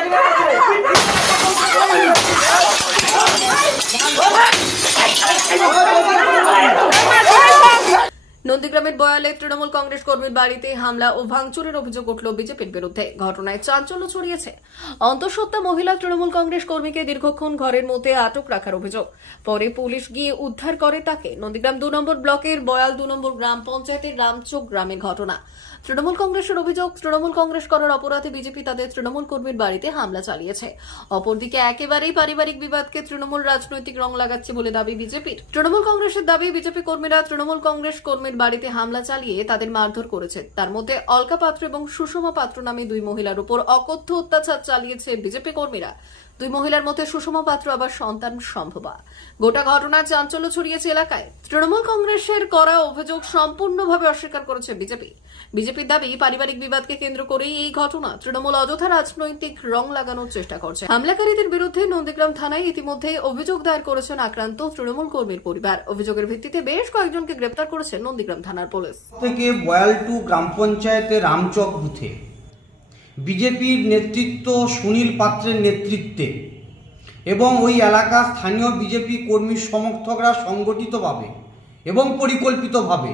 りがとう নন্দীগ্রামের বয়ালে তৃণমূল কংগ্রেস কর্মীর বাড়িতে হামলা ও ভাঙচুরের অভিযোগ উঠল বিজেপির বিরুদ্ধে। ঘটনায় চাঞ্চল্য ছড়িয়েছে। অন্তঃসত্ত্বা মহিলা তৃণমূল কংগ্রেস কর্মীকে দীর্ঘক্ষণ ঘরের মধ্যে আটক রাখার অভিযোগ। পরে পুলিশ গিয়ে উদ্ধার করে তাকে। নন্দীগ্রাম দু নম্বর ব্লকের বয়াল দু নম্বর গ্রাম পঞ্চায়েতের রামচোক গ্রামের ঘটনা। তৃণমূল কংগ্রেসের অভিযোগ, তৃণমূল কংগ্রেস করার অপরাধে বিজেপি তাদের তৃণমূল কর্মীর বাড়িতে হামলা চালিয়েছে। অপরদিকে একেবারেই পারিবারিক বিবাদকে তৃণমূল রাজনৈতিক রং লাগাচ্ছে বলে দাবি বিজেপির। তৃণমূল কংগ্রেসের দাবি, বিজেপি কর্মীরা তৃণমূল কংগ্রেস কর্মীর বাড়িতে হামলা চালিয়ে তাদের মারধর করেছে। তার মধ্যে অলকা পাত্র এবং সুষমা পাত্র নামে দুই মহিলার উপর অকথ্য অত্যাচার চালিয়েছে বিজেপি কর্মীরা। দুই মহিলার মধ্যে সুষমা পাত্র আবার সন্তান সম্ভবা। গোটা ঘটনা চাঞ্চল্য ছড়িয়েছে এলাকায়। তৃণমূল কংগ্রেসের করা অভিযোগ সম্পূর্ণভাবে অস্বীকার করেছে বিজেপি। বিজেপির দাবি, পারিবারিক বিবাদকে কেন্দ্র করেই এই ঘটনা। তৃণমূল অযথা রাজনৈতিক রং লাগানোর চেষ্টা করছে। হামলাকারীদের বিরুদ্ধে নন্দীগ্রাম থানায় ইতিমধ্যে অভিযোগ দায়ের করেছেন আক্রান্ত তৃণমূল কর্মীর পরিবার। অভিযোগের ভিত্তিতে বেশ কয়েকজনকে গ্রেপ্তার করেছে নন্দীগ্রাম থানার পুলিশ। থেকে বয়াল টু গ্রাম পঞ্চায়েতের রামচক বুথে। বিজেপির নেতৃত্ব সুনীল পাত্রের নেতৃত্বে এবং ওই এলাকার স্থানীয় বিজেপি কর্মী সমর্থকরা সংগঠিতভাবে এবং পরিকল্পিতভাবে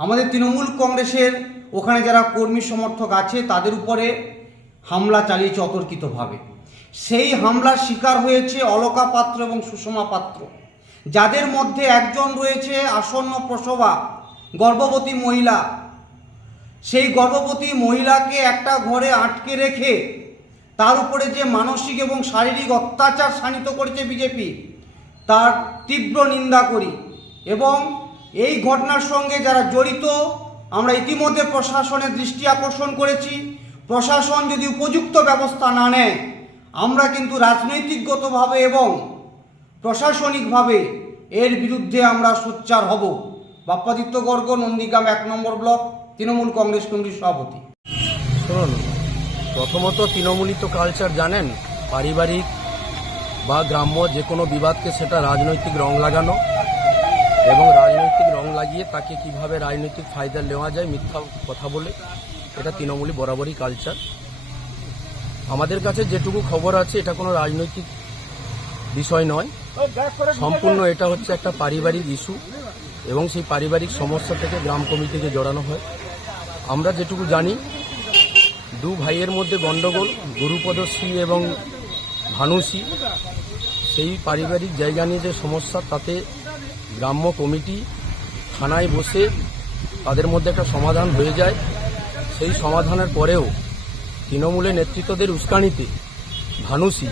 আমাদের তৃণমূল কংগ্রেসের ওখানে যারা কর্মী সমর্থক আছে, তাদের উপরে হামলা চালিয়েছে অতর্কিতভাবে। সেই হামলার শিকার হয়েছে অলকা পাত্র এবং সুষমা পাত্র। যাদের মধ্যে একজন রয়েছে আসন্ন প্রসবা, গর্ভবতী মহিলা। সেই গর্ভবতী মহিলাকে একটা ঘরে আটকে রেখে তার উপরে যে মানসিক এবং শারীরিক অত্যাচার শানিত করেছে বিজেপি, তার তীব্র নিন্দা করি এবং এই ঘটনার সঙ্গে যারা জড়িত, আমরা ইতিমধ্যে প্রশাসনের দৃষ্টি আকর্ষণ করেছি। প্রশাসন যদি উপযুক্ত ব্যবস্থা না নেয়, আমরা কিন্তু রাজনৈতিকগতভাবে এবং প্রশাসনিকভাবে এর বিরুদ্ধে আমরা সোচ্চার হব। বাপ্পাদিত্য গর্গ নন্দীগ্রাম এক নম্বর ব্লক, তৃণমূল কংগ্রেস কমিটির সভাপতি। শুনুন, প্রথমত তৃণমূলিত কালচার জানেন, পারিবারিক বা গ্রাম্য যে কোনো বিবাদকে সেটা রাজনৈতিক রং লাগানো এবং রাজনৈতিক রং লাগিয়ে তাকে কীভাবে রাজনৈতিক ফায়দা নেওয়া যায় মিথ্যা কথা বলে, এটা তৃণমূলী বরাবরই কালচার আমাদের কাছে যেটুকু খবর আছে, এটা কোনো রাজনৈতিক বিষয় নয়। সম্পূর্ণ এটা হচ্ছে একটা পারিবারিক ইস্যু এবং সেই পারিবারিক সমস্যা থেকে গ্রাম কমিটিকে জড়ানো হয়। আমরা যেটুকু জানি, দু ভাইয়ের মধ্যে গণ্ডগোল গুরুপদশ্রী এবং ভানুশ্রী সেই পারিবারিক জায়গা নিয়ে যে সমস্যা, তাতে গ্রাম্য কমিটি থানায় বসে তাদের মধ্যে একটা সমাধান হয়ে যায়। সেই সমাধানের পরেও তৃণমূলের নেতৃত্বদের উস্কানিতে ভানুশ্রী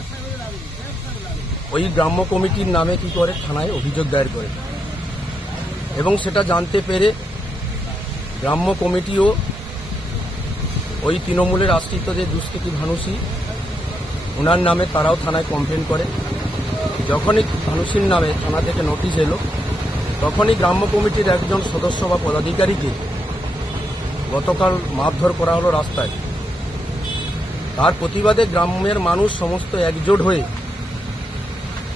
ওই গ্রাম্য কমিটির নামে কি করে থানায় অভিযোগ দায়ের করে। এবং সেটা জানতে পেরে গ্রাম্য কমিটিও ওই তৃণমূলের আশ্রিত যে দুষ্কৃতী ভানুষী ওনার নামে তারাও থানায় কমপ্লেন করে। যখনই ভানুষীর নামে থানা থেকে নোটিশ এলো তখনই গ্রাম্য কমিটির একজন সদস্য বা পদাধিকারীকে গতকাল মারধর করা হলো রাস্তায়। তার প্রতিবাদে গ্রামের মানুষ সমস্ত একজোট হয়ে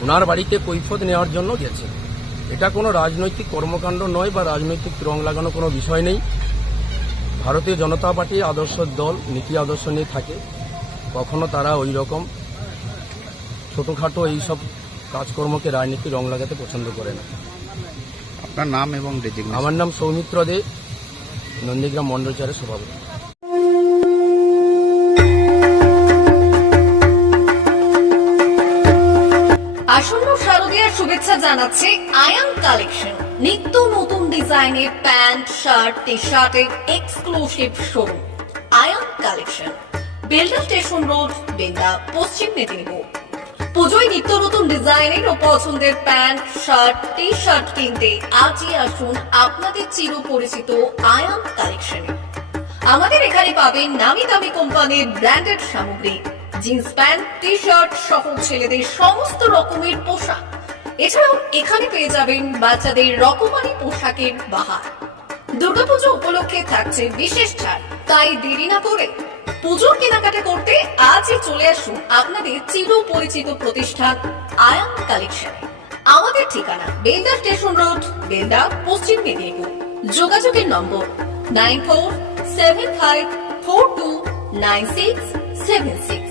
ওনার বাড়িতে কৈফত নেওয়ার জন্য গেছে। এটা কোনো রাজনৈতিক কর্মকাণ্ড নয় বা রাজনৈতিক রং লাগানো কোনো বিষয় নেই। ভারতীয় জনতা পার্টি আদর্শ দল, নীতি আদর্শ নিয়ে থাকে। কখনো তারা ওই রকম ছোটোখাটো এইসব কাজকর্মকে রাজনীতি রং লাগাতে পছন্দ করে না। আপনার নাম এবং আমার নাম সৌমিত্র দে নন্দীগ্রাম মণ্ডলচারের সভাপতি। আসন্ন শারদীয়ার শুভেচ্ছা জানাচ্ছে আয়ান কালেকশন। নিত্য নতুন ডিজাইনের প্যান্ট শার্ট টি শার্টের exclusive showroom Ayan collection. Belda station road বেন্দা পশ্চিম মেদিনীপুর। পুজোয় নিত্য নতুন ডিজাইনের ও পছন্দের প্যান্ট, শার্ট টি শার্ট কিনতে আজই আসুন আপনাদের চির পরিচিত আয়ান কালেকশনে। আমাদের এখানে পাবেন নামি দামি কোম্পানির ব্র্যান্ডেড সামগ্রী, জিন্স প্যান্ট টি শার্ট সহ ছেলেদের সমস্ত রকমের পোশাক। এছাড়াও এখানে পেয়ে যাবেন বাচ্চাদের রকমারি পোশাকের বাহার। দুর্গাপুজো উপলক্ষে থাকছে বিশেষ ছাড়, তাই দেরি না করে পুজোর কেনাকাটা করতে আজই চলে আসুন আপনাদের চির পরিচিত প্রতিষ্ঠান আয়ন কালেকশন। আমাদের ঠিকানা বেলদা স্টেশন রোড, বেলদা, পশ্চিম মেদিনীপুর। যোগাযোগের number nine four seven five four two nine six seven six.